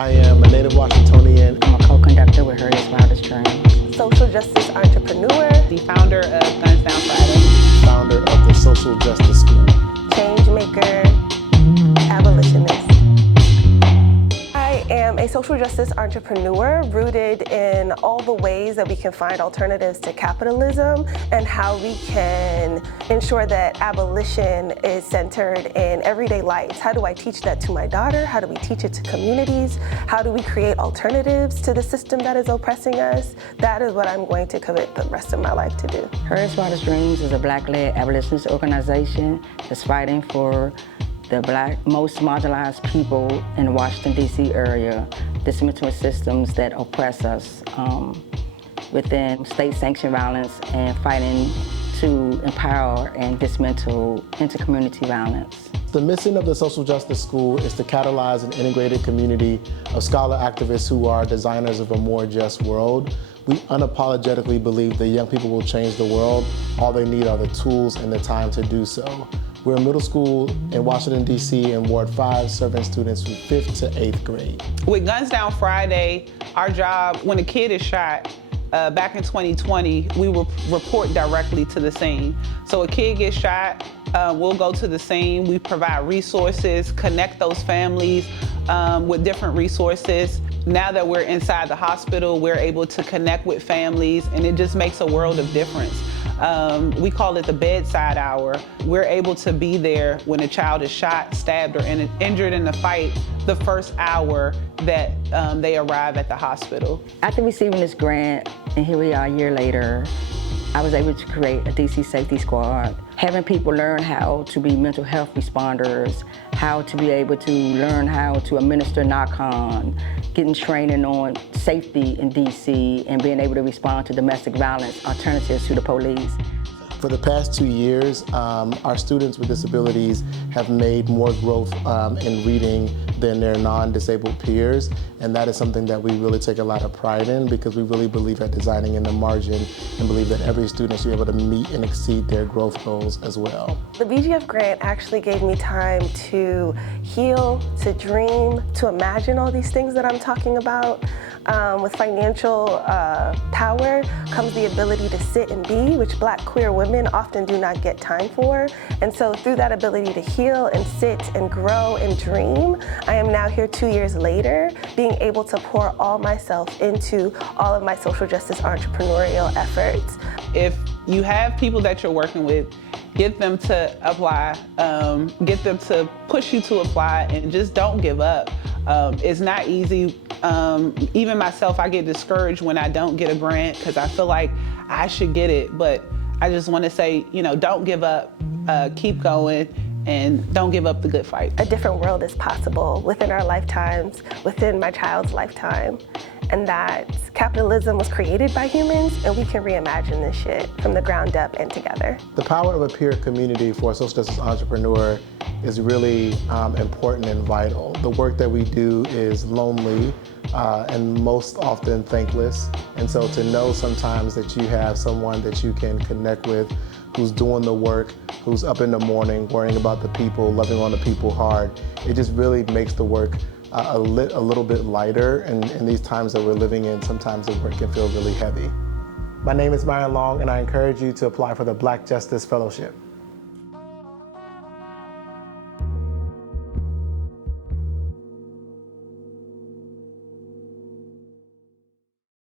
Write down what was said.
I am a native Washingtonian. I'm a co-conductor with Her Wildest Dreams. Social justice entrepreneur. The founder of Guns Down Friday. Founder of the Social Justice School. Change maker. Abolitionist. I am a social justice entrepreneur rooted in all the ways that we can find alternatives to capitalism and how we can ensure that abolition is centered in everyday lives. How do I teach that to my daughter? How do we teach it to communities? How do we create alternatives to the system that is oppressing us? That is what I'm going to commit the rest of my life to do. Her Wildest Dreams is a Black-led abolitionist organization that's fighting for the Black, most marginalized people in the Washington, D.C. area, dismantling systems that oppress us within state-sanctioned violence and fighting to empower and dismantle inter-community violence. The mission of the Social Justice School is to catalyze an integrated community of scholar activists who are designers of a more just world. We unapologetically believe that young people will change the world. All they need are the tools and the time to do so. We're a middle school in Washington, D.C. in Ward 5, serving students from 5th to 8th grade. With Guns Down Friday, our job, when a kid is shot, back in 2020, we will report directly to the scene. So a kid gets shot, we'll go to the scene, we provide resources, connect those families with different resources. Now that we're inside the hospital, we're able to connect with families, and it just makes a world of difference. We call it the bedside hour. We're able to be there when a child is shot, stabbed, or injured in the fight the first hour that they arrive at the hospital. After receiving this grant, and here we are a year later, I was able to create a DC Safety Squad, having people learn how to be mental health responders, how to be able to learn how to administer Narcan, getting training on safety in DC, and being able to respond to domestic violence alternatives to the police. For the past 2 years, our students with disabilities have made more growth in reading than their non-disabled peers, and that is something that we really take a lot of pride in because we really believe at designing in the margin and believe that every student should be able to meet and exceed their growth goals as well. The BGF grant actually gave me time to heal, to dream, to imagine all these things that I'm talking about. With financial power comes the ability to sit and be, which Black queer women often do not get time for. And so through that ability to heal and sit and grow and dream, I am now here 2 years later, being able to pour all myself into all of my social justice entrepreneurial efforts. If you have people that you're working with, get them to apply, get them to push you to apply, and just don't give up. It's not easy. Even myself, I get discouraged when I don't get a grant because I feel like I should get it, but I just want to say, don't give up, keep going, and don't give up the good fight. A different world is possible within our lifetimes, within my child's lifetime, and that capitalism was created by humans, and we can reimagine this shit from the ground up and together. The power of a peer community for a social justice entrepreneur is really important and vital. The work that we do is lonely and most often thankless, and so to know sometimes that you have someone that you can connect with who's doing the work, who's up in the morning, worrying about the people, loving on the people hard, it just really makes the work a little bit lighter, and in these times that we're living in, sometimes the work can feel really heavy. My name is Myron Long, and I encourage you to apply for the Black Justice Fellowship.